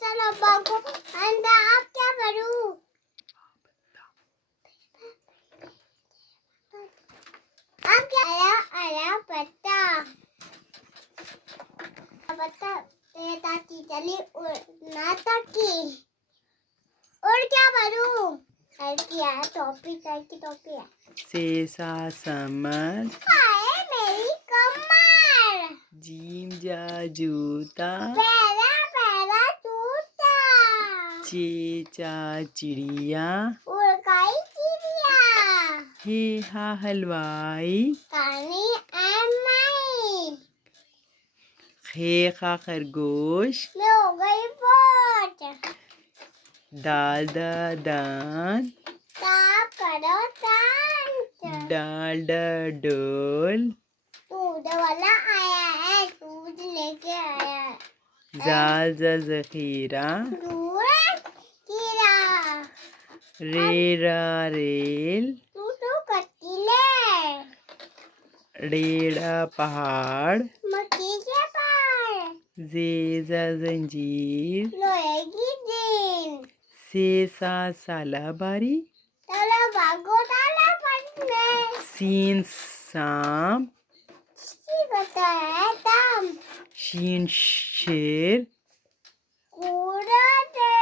चलो बाबू अंडा आप क्या करूं आप क्या आया आया पत्ता पत्ता ताकि चली नाता की और क्या करूं क्या टोपी है सेसा समर हाय मेरी कमर जीम जा जूता पहला पहला टूटा चेचा चिड़िया उड़ गई चिड़िया हे हा हलवाई कहानी एम खे खा खरगोश मैं हो गई बोट दाल दा दान ताप करो तांत डाल डा डोल दूध वाला आया है दूध लेके आया है जाल जा जखीरा दूध कीड़ा रेरा रेल तू तो कट्टी ले रेड़ा पहाड़ मक्की के पार जेजा जंजीर लोहे की दिन सेसा सालाबारी चलो भागो ताला पड़ने सीन सांप किसी बता है तम शीन शेर कूड़ा दे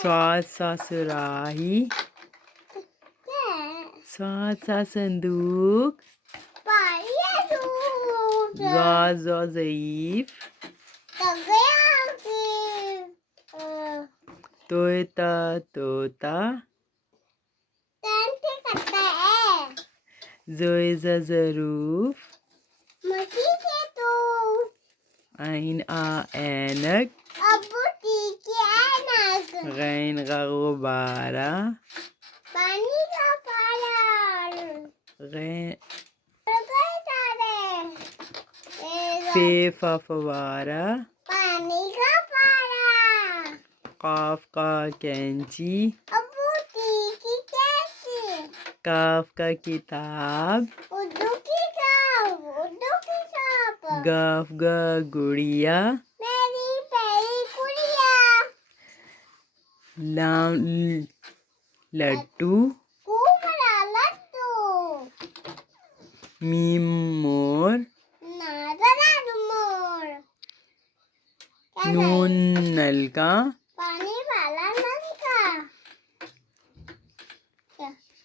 स्वाद सा सुराही स्वाद सा संदूक पानी दूध ज़ा ज़ईफ तो गया कि तोता तोता टेंट करता है ज़ोइज़ा ज़रूफ मक्की के तो आइन आ ऐनक अबू टीके ऐनक गैन गा गुब्बारा पानी का पार गैन गए तारे फे फवारा पानी का पारा काफ का कैंची अबू टीकी कैसी काफ का किताब उर्दू की किताब गाफ गा गुड़िया मेरी प्यारी गुड़िया लाम लट्टू कुमरा लड्डू मीम मोर नाज़रा मोर नून नलका